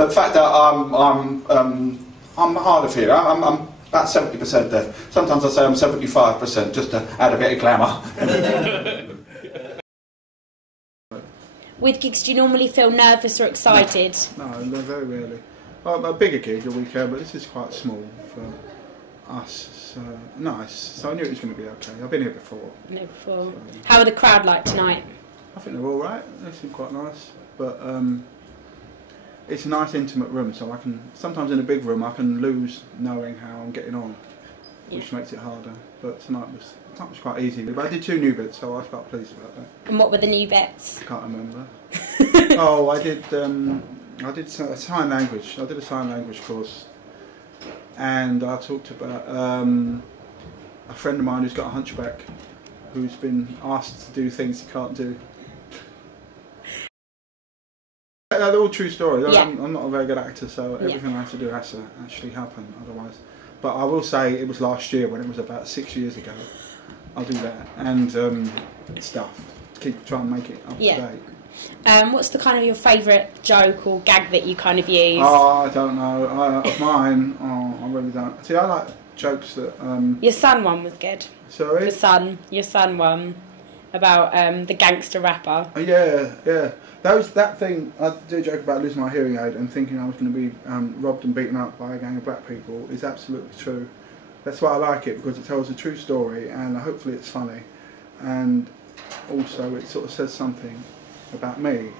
But the fact that I'm hard of hearing. I'm about 70% deaf. Sometimes I say I'm 75% just to add a bit of glamour. With gigs, do you normally feel nervous or excited? No, very rarely. Well, a bigger gig a weekend, but this is quite small for us. So nice. So I knew it was going to be okay. I've been here before. So. How are the crowd like tonight? I think they're all right. They seem quite nice, but it's a nice intimate room. So I can sometimes in a big room I can lose knowing how I'm getting on, which makes it harder. But tonight was quite easy. But I did 2 new bits, so I was quite pleased about that. And what were the new bits? I can't remember. Oh, I did a sign language. I did a sign language course, and I talked about a friend of mine who's got a hunchback, who's been asked to do things he can't do. They're all true stories. Yeah. I'm not a very good actor, so everything I have to do has to actually happen otherwise. But I will say it was last year when it was about 6 years ago. I'll do that and stuff to keep trying to make it up to date. What's the kind of your favourite joke or gag that you kind of use? Oh, I don't know. Of mine, I really don't. See, I like jokes that. Your son one was good. Sorry. Your son one about the gangster rapper. Yeah. That thing. I do a joke about losing my hearing aid and thinking I was going to be robbed and beaten up by a gang of black people is absolutely true. That's why I like it, because it tells a true story and hopefully it's funny, and also it sort of says something about me.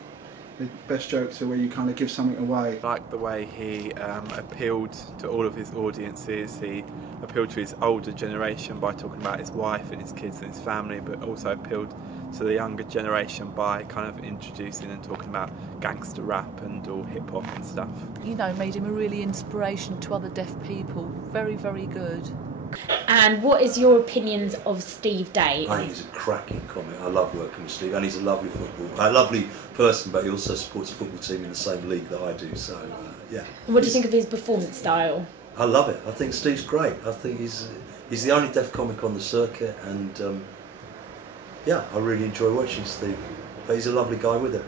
The best jokes are where you kind of give something away. I like the way he appealed to all of his audiences. He appealed to his older generation by talking about his wife and his kids and his family, but also appealed to the younger generation by kind of introducing and talking about gangster rap and all hip hop and stuff. You know, made him a really inspiration to other deaf people. Very, very good. And what is your opinions of Steve Day? I think he's a cracking comic. I love working with Steve, and he's a lovely lovely person, but he also supports a football team in the same league that I do, so yeah. What do you think of his performance style? I love it. I think Steve's great. I think he's the only deaf comic on the circuit, and yeah, I really enjoy watching Steve. But he's a lovely guy with it.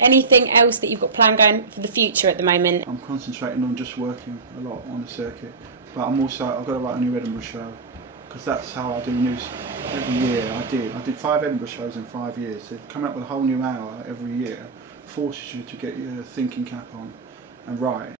Anything else that you've got planned going for the future at the moment? I'm concentrating on just working a lot on the circuit, but I've got to write a new Edinburgh show, because that's how I do news every year. I did 5 Edinburgh shows in 5 years. So coming up with a whole new hour every year forces you to get your thinking cap on and write.